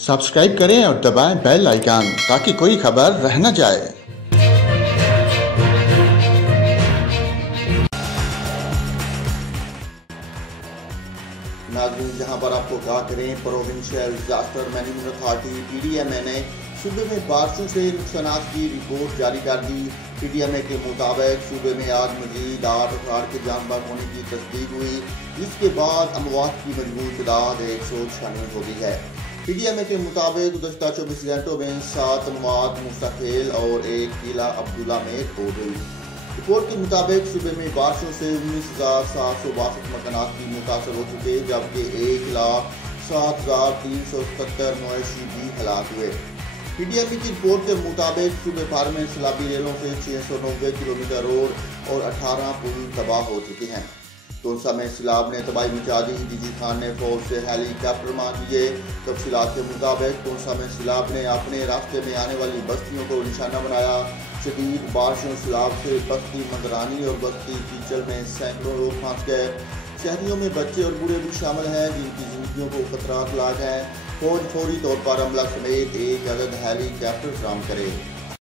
Subscribe करें और दबाएं बेल आइकन ताकि कोई खबर रह न जाए। नाज़रीन, जहां पर आपको क्या करें, provincial disaster management authority PDMA ने सूबे में बारिशों से नुकसान की रिपोर्ट जारी कर दी। PDMA के मुताबिक सूबे में आज मजीद 8 अफराद के जानबाग होने की तस्दीक हुई, जिसके बाद अमवात की मजबूत तादाद 196 हो गई है। PDMA के मुताबिक गुज़श्ता 24 घंटों में 7 अमवात मुस्तकिल और 1 किला अब्दुल्ला में रिपोर्ट हुई। रिपोर्ट के मुताबिक सूबे में बारिशों से 19,762 मकानात भी मुतासर हो चुके, जबकि 1,07,377 मवेशी भी हलाक हुए। PDMA की रिपोर्ट के मुताबिक सूबे भर में सैलाबी रेलों से 690 किलोमीटर रोड और 18 पुल तबाह हो चुके हैं। टोंसा में सैलाब ने तबाही मचा दी। डीजी खान ने फौज से हेलीकॉप्टर मांग लिए। तफसीलात के मुताबिक टोंसा में सैलाब ने अपने रास्ते में आने वाली बस्तियों को निशाना बनाया। शदीद बारिशों सैलाब से बस्ती मंदरानी और बस्ती कीचड़ में सैकड़ों लोग फंस गए। शहरियों में बच्चे और बूढ़े भी शामिल हैं, जिनकी जिंदगियों को खतरात लाक हैं। फौज फौरी तौर पर अमला समेत एक अदद हेलीकॉप्टर फराहम करे।